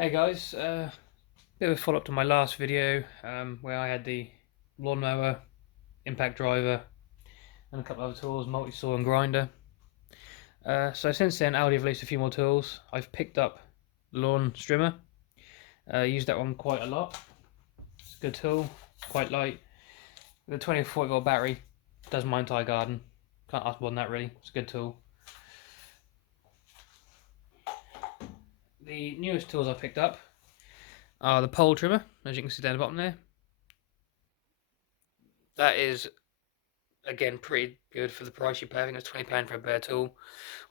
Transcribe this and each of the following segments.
Hey guys, bit of a follow up to my last video where I had the lawnmower, impact driver, and a couple of other tools, multi-saw and grinder. So since then, Aldi have released a few more tools. I've picked up the lawn trimmer. Used that one quite a lot. It's a good tool, quite light. With a 20 or 40 volt battery, does my entire garden. Can't ask more than that really. It's a good tool. The newest tools I picked up are the pole trimmer, as you can see down the bottom there. That is, again, pretty good for the price you pay. I think it's £20 for a bare tool,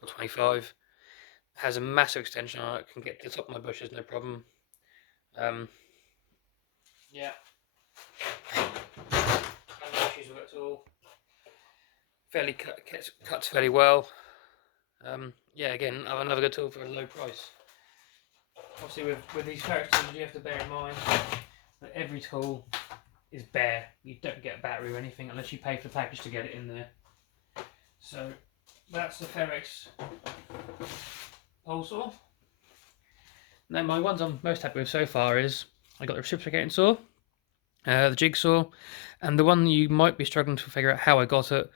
or 25. Has a massive extension on it, can get to the top of my bushes no problem. Yeah, no issues with it at all. Fairly cuts fairly well. Yeah, again, another good tool for a low price. Obviously, with these Ferrex tools, you have to bear in mind that every tool is bare. You don't get a battery or anything unless you pay for the package to get it in there. So that's the Ferrex pole saw. Now, my ones I'm most happy with so far is I got the Reciprocating Saw, the Jigsaw, and the one you might be struggling to figure out how I got it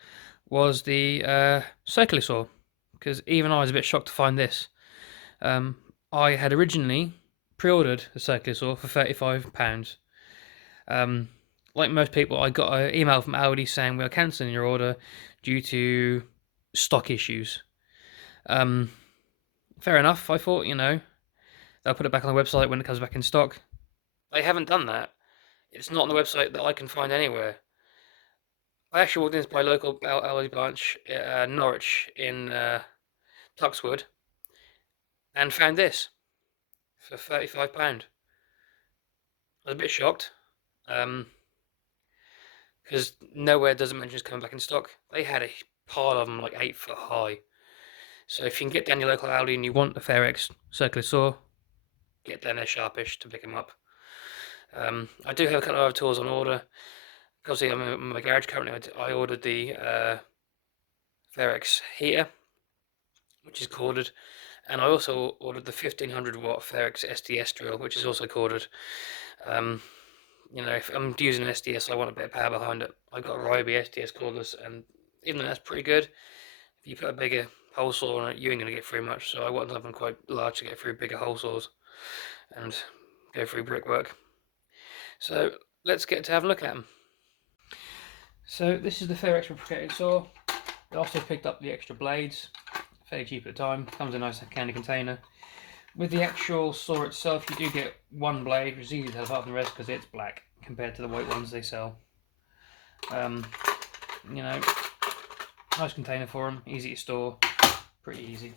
was the circular saw, because even I was a bit shocked to find this. I had originally pre-ordered the circular saw for £35. Like most people, I got an email from Aldi saying we are cancelling your order due to stock issues. Fair enough, I thought, they'll put it back on the website when it comes back in stock. They haven't done that. It's not on the website that I can find anywhere. I actually walked into my local Aldi branch, Norwich, in Tuxwood, and found this for £35. I was a bit shocked, because nowhere does it mention it's coming back in stock. They had a pile of them like 8 foot high. So if you can get down your local Aldi and you want a Ferrex circular saw, get down there sharpish to pick them up. I do have a couple of other tools on order. Obviously, I'm in my garage currently. I ordered the Ferrex heater, which is corded, and I also ordered the 1500 watt Ferrex SDS drill, which is also corded. If I'm using an SDS, I want a bit of power behind it. I've got a Ryobi SDS cordless, and even though that's pretty good, if you put a bigger hole saw on it, you ain't going to get through much. So I want something quite large to get through bigger hole saws and go through brickwork. So let's get to have a look at them. So this is the Ferrex Reciprocating Saw. I also picked up the extra blades, fairly cheap at the time. Comes in a nice candy container. With the actual saw itself, you do get one blade, which is easy to tell apart from the rest because it's black compared to the white ones they sell. Nice container for them, easy to store, pretty easy.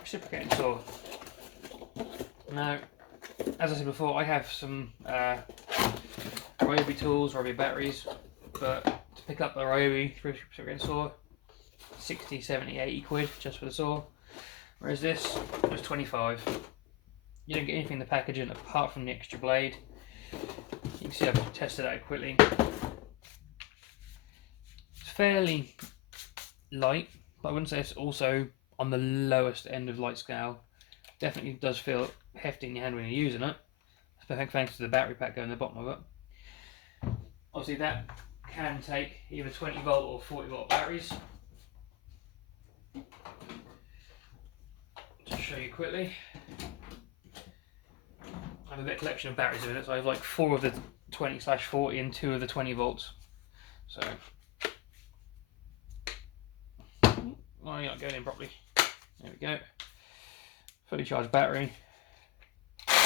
Reciprocating saw. Now, as I said before, I have some Ryobi tools, Ryobi batteries, but to pick up a Ryobi reciprocating saw, 60, 70, 80 quid just for the saw, whereas this was 25. You don't get anything in the packaging apart from the extra blade. You can see I've tested it out quickly. It's fairly light, but I wouldn't say it's also on the lowest end of light scale. Definitely does feel hefty in your hand when you're using it. Thanks to the battery pack going in the bottom of it. Obviously that can take either 20 volt or 40 volt batteries. Just show you quickly. I have a bit of collection of batteries in it, so I have like 4 of the 20/40 and 2 of the 20 volts. So, oh, you're not going in properly. There we go. Fully charged battery. Got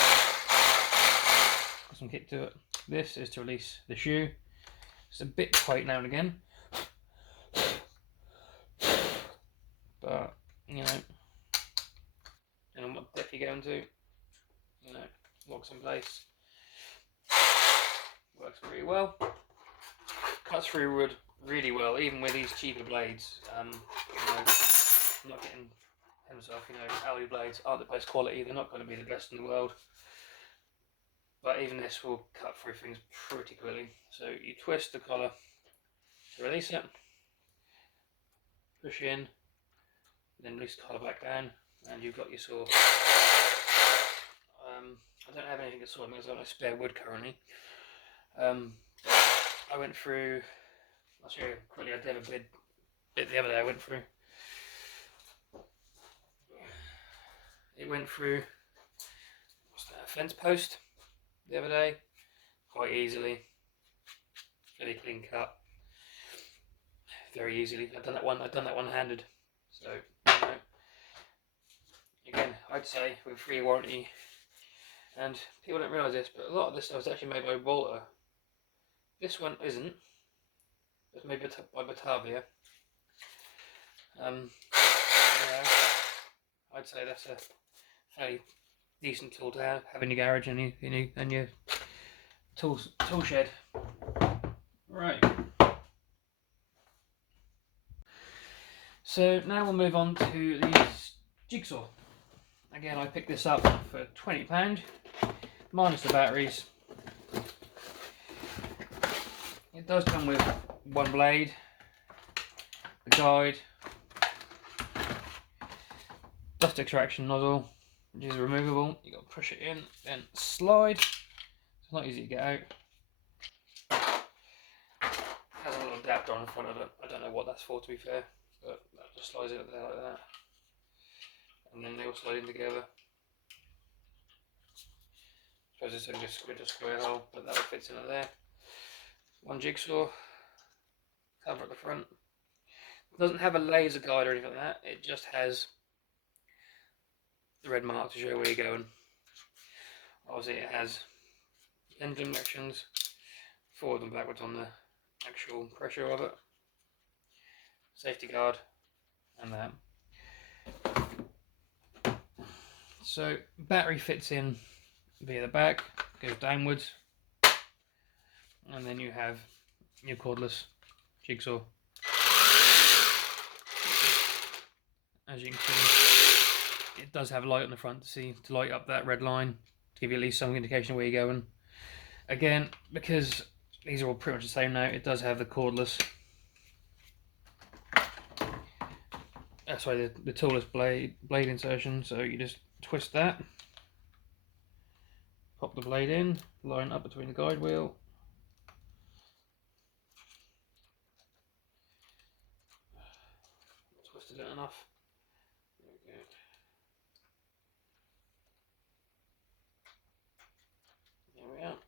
some kick to it. This is to release the shoe. It's a bit tight now and again, but depending on what depth you go into, locks in place. Works pretty well. Cuts through wood really well, even with these cheaper blades. I'm not getting himself, Aldi blades aren't the best quality. They're not going to be the best in the world. But even this will cut through things pretty quickly. So you twist the collar to release it, push in, then release the collar back down, and you've got your saw. I don't have anything to saw because I've got no spare wood currently. I went through, I'll show you quickly, I did a bit the other day I went through. It went through, what's that, a fence post the other day, quite easily, very clean cut, very easily. I've done that one-handed, so, you know, again, I'd say with free warranty, and people don't realise this, but a lot of this stuff is actually made by Walter. This one isn't. It's made by Batavia. Yeah, I'd say that's a fairly decent tool to have in your garage and your tool shed. Right. So now we'll move on to the jigsaw. Again, I picked this up for £20, minus the batteries. It does come with one blade, the guide, dust extraction nozzle, which is removable. You got to push it in, then slide. It's not easy to get out. Has a little adapter on the front of it. I don't know what that's for, to be fair, but that just slides it there like that, and then they all slide in together. I suppose it's only just a square hole, but that fits into there. One jigsaw, cover at the front. It doesn't have a laser guide or anything like that. It just has the red mark to show where you're going. Obviously, it has end connections, forward and backwards on the actual pressure of it, safety guard, and that. So battery fits in via the back, goes downwards, and then you have your cordless jigsaw. As you can see, it does have a light on the front to light up that red line, to give you at least some indication of where you're going. Again, because these are all pretty much the same now, it does have the cordless. Sorry, the toolless blade insertion. So you just twist that, pop the blade in, line up between the guide wheel. Twisted it enough. There we go. There we are.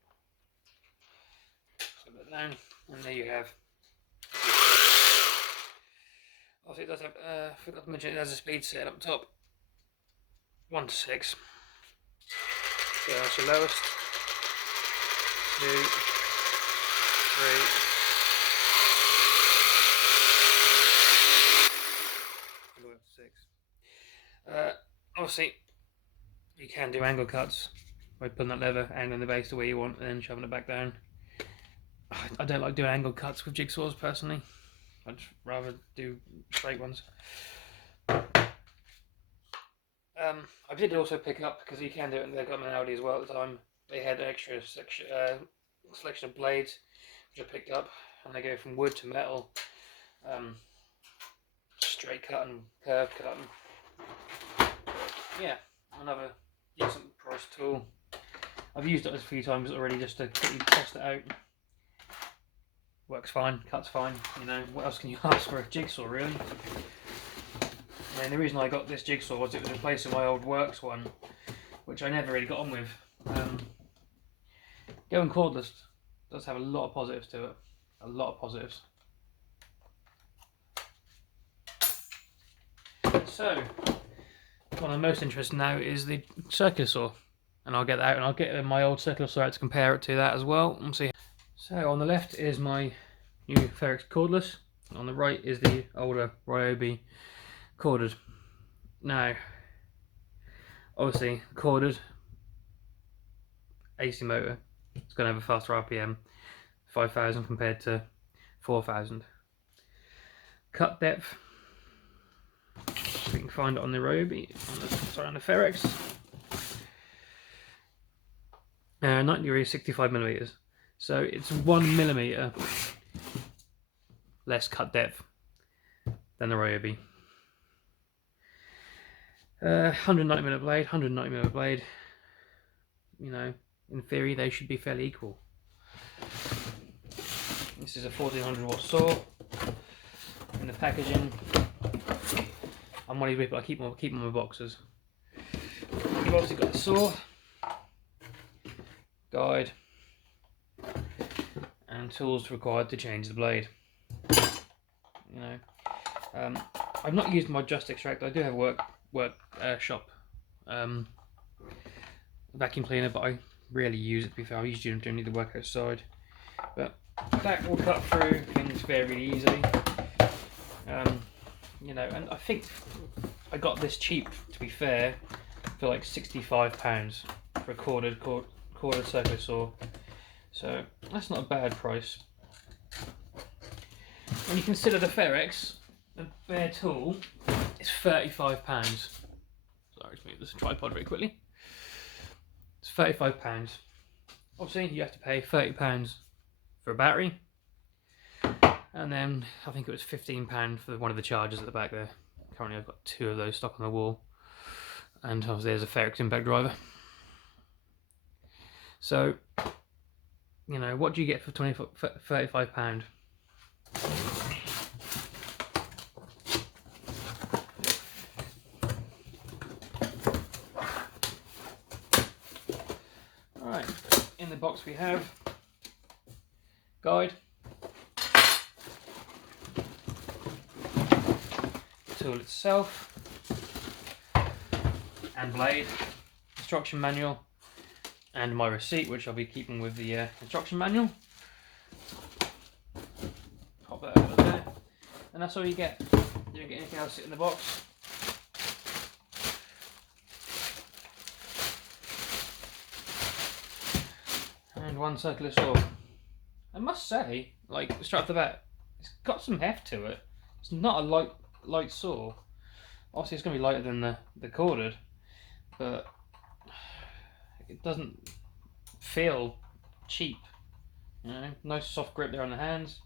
Slip it down, and there you have. Also, it does have, forgot to mention, it has a speed set up top. 1 to 6. So that's your lowest. 2, 3. All the way up to 6. Obviously, you can do angle cuts by putting that lever, angling the base to where you want, and then shoving it back down. I don't like doing angle cuts with jigsaws personally. I'd rather do straight ones. I did also pick up, because you can do it, and they've got them in Aldi as well at the time. They had an extra selection of blades, which I picked up, and they go from wood to metal, straight cut and curved cut. Yeah, another decent price tool. I've used it a few times already just to quickly test it out. Works fine, cuts fine, you know, what else can you ask for a jigsaw really? And the reason I got this jigsaw was it was in place of my old Works one, which I never really got on with. Going cordless does have a lot of positives to it, a lot of positives. So, what I'm most interested in now is the circular saw, and I'll get that out, and I'll get my old circular saw out to compare it to that as well, and see. So on the left is my new Ferrex cordless, on the right is the older Ryobi corded. Now, obviously corded AC motor, it's going to have a faster RPM, 5,000 compared to 4,000. Cut depth, we can find it on the Ryobi, on the Ferrex. 90 degrees, 65 millimeters. So it's 1 millimeter less cut depth than the Ryobi. 190 millimeter blade, 190 millimeter blade. you know, in theory they should be fairly equal. This is a 1400 watt saw. In the packaging, I'm one of these people, I keep them in my boxes. You've obviously got the saw, guide, and tools required to change the blade. You know, I've not used my Just Extract. I do have a workshop vacuum cleaner, but I rarely use it. To be fair, I usually generally the work outside. But that will cut through things very easily. You know, and I think I got this cheap, to be fair, for like £65 for a corded circular saw. So that's not a bad price. When you consider the Ferrex, the bare tool is £35. Sorry, let's move this tripod very quickly. It's £35. Obviously, you have to pay £30 for a battery, and then I think it was £15 for one of the chargers at the back there. Currently, I've got 2 of those stuck on the wall, and obviously there's a Ferrex impact driver. So, you know, what do you get for £35? Alright, in the box we have guide, the tool itself, and blade, instruction manual, and my receipt, which I'll be keeping with the instruction manual. Pop that over there, and that's all you get. You don't get anything else in the box. And one circular saw. I must say, like straight off the bat, it's got some heft to it. It's not a light saw. Obviously, it's going to be lighter than the corded, but it doesn't feel cheap. You know, nice soft grip there on the hands.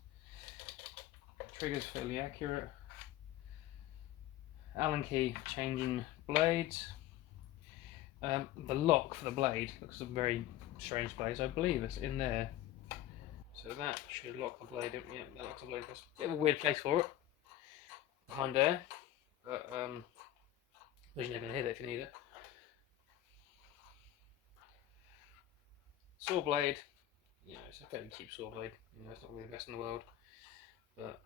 Trigger's fairly accurate. Allen key changing blades. The lock for the blade looks a very strange place. I believe it's in there. So that should lock the blade in. Yeah, that locks the blade. That's a bit of a weird place for it. Behind there. But you're never going to hit it if you need it. Saw blade. You know, it's a fairly cheap saw blade. You know, it's not really the best in the world. But,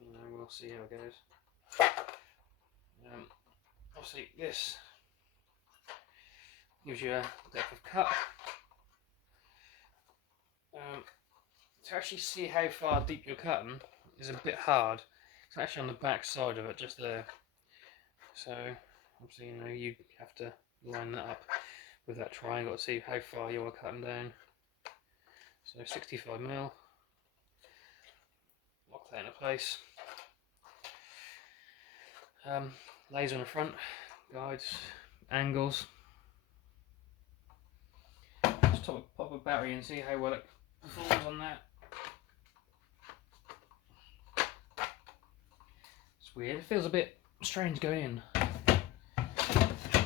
you know, we'll see how it goes. Obviously, this gives you a depth of cut. To actually see how far deep you're cutting is a bit hard. It's actually on the back side of it, just there. So, obviously, you know, you have to line that up with that triangle to see how far you're cutting down. So 65mm. Lock that into place. Laser on the front, guides, angles. Just pop a battery and see how well it performs on that. It's weird, it feels a bit strange going in.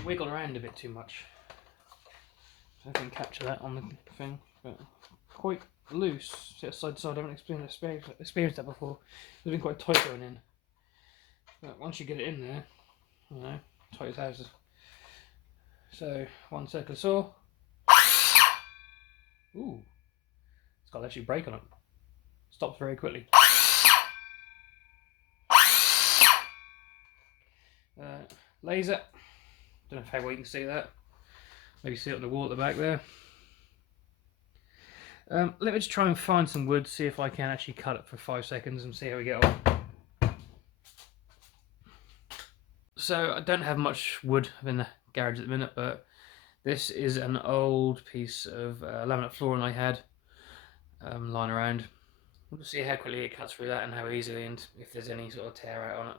Wiggle around a bit too much. So I can capture that on the thing, but quite loose, side to side. I haven't experienced that before. It's been quite tight going in. But once you get it in there, you know, tight as houses. So, one circular saw. Ooh, it's got actually a brake on it. Stops very quickly. Laser. Don't know how well you can see that. Maybe see it on the wall at the back there. Let me just try and find some wood, see if I can actually cut it for 5 seconds and see how we get on. So I don't have much wood in the garage at the minute, but this is an old piece of laminate flooring I had lying around. We'll just see how quickly it cuts through that and how easily, and if there's any sort of tear out on it.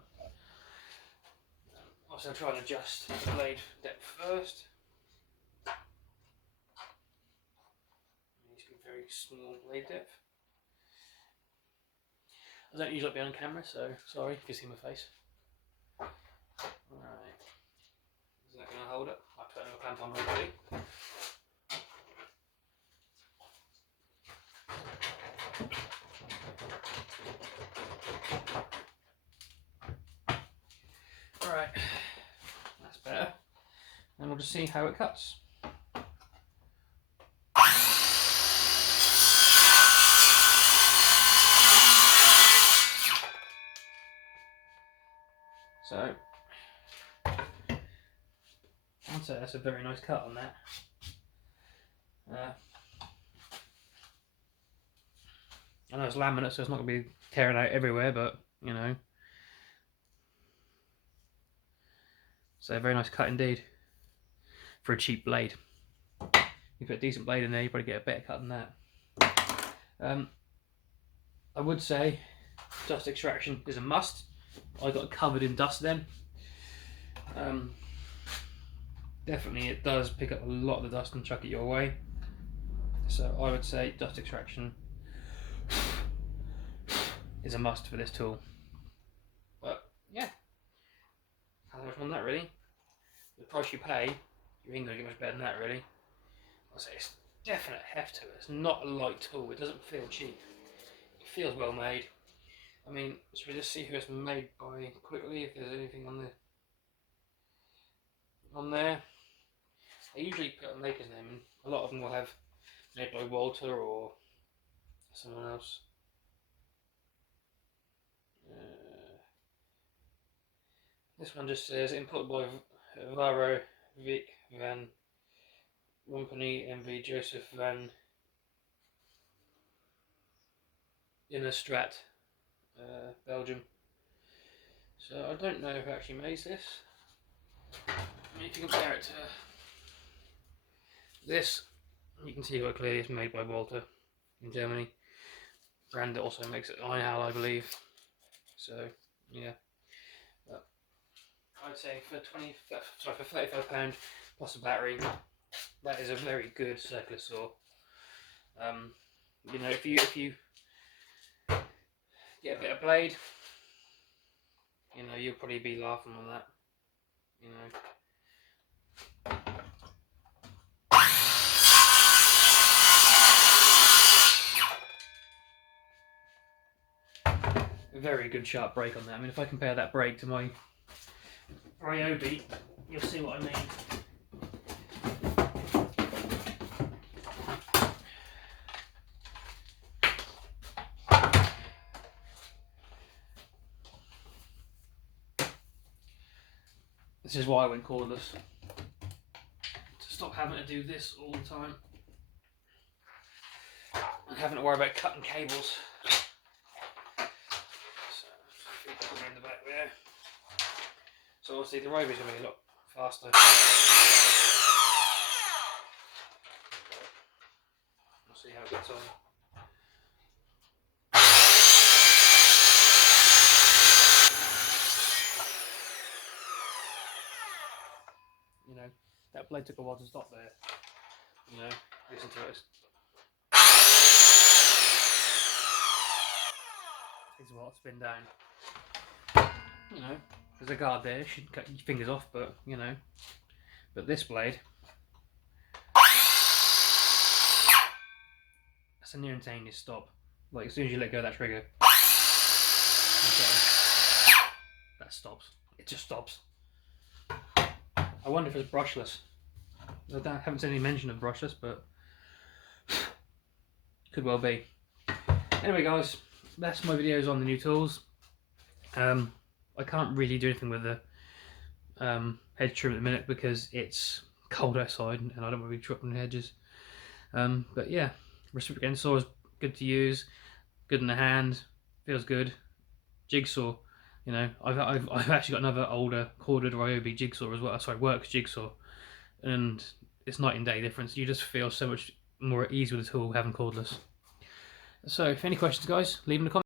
Also try and adjust the blade depth first. Needs to be very small blade depth. I don't usually be on camera, so sorry if you see my face. Alright. Is that going to hold it? I'll put another clamp on very quickly. we'll just see how it cuts. So, I'd say that's a very nice cut on that. I know it's laminate, so it's not going to be tearing out everywhere, but, you know. So, a very nice cut indeed for a cheap blade. You put a decent blade in there, you probably get a better cut than that. I would say dust extraction is a must. I got covered in dust then. Definitely it does pick up a lot of the dust and chuck it your way. So I would say dust extraction is a must for this tool. But yeah, how much on that really? The price you pay, you ain't gonna get much better than that really. I'll say it's definite heft to it. It's not a light tool. It doesn't feel cheap. It feels well made. I mean, should we just see who it's made by quickly, if there's anything on there? I usually put a maker's name in. A lot of them will have made by Walter or someone else. This one just says imported by Varo Vic van Rompany MV Joseph van Innerstrat, Belgium. So I don't know who actually makes this. I mean, if you compare it to this, you can see quite clearly it's made by Walter in Germany. Brand that also makes it Einhal, I believe. So yeah, but I'd say for £35 plus a battery, that is a very good circular saw. You know, if you get a bit of blade, you know, you'll probably be laughing on that. You know. A very good sharp break on that. I mean, if I compare that break to my Ryobi, you'll see what I mean. This is why I went cordless, to stop having to do this all the time and having to worry about cutting cables. So, in the back there. So obviously the Ryobi's going to be a lot faster. We'll see how it gets on. You know, that blade took a while to stop there. You know, listen to it. Takes a while to spin down. You know, there's a guard there, shouldn't cut your fingers off, but you know. But this blade, that's a near instantaneous stop. Like as soon as you let go of that trigger, that stops. It just stops. I wonder if it's brushless. I haven't seen any mention of brushless, but could well be. Anyway guys, that's my videos on the new tools. I can't really do anything with the hedge trim at the minute because it's cold outside and I don't want to be chopping hedges. But yeah, Reciprocating Saw is good to use, good in the hand, feels good. Jigsaw, you know, I've actually got another older corded Ryobi jigsaw as well. Sorry, works jigsaw, and it's night and day difference. You just feel so much more at ease with the tool having cordless. So, if any questions, guys, leave them in the comments.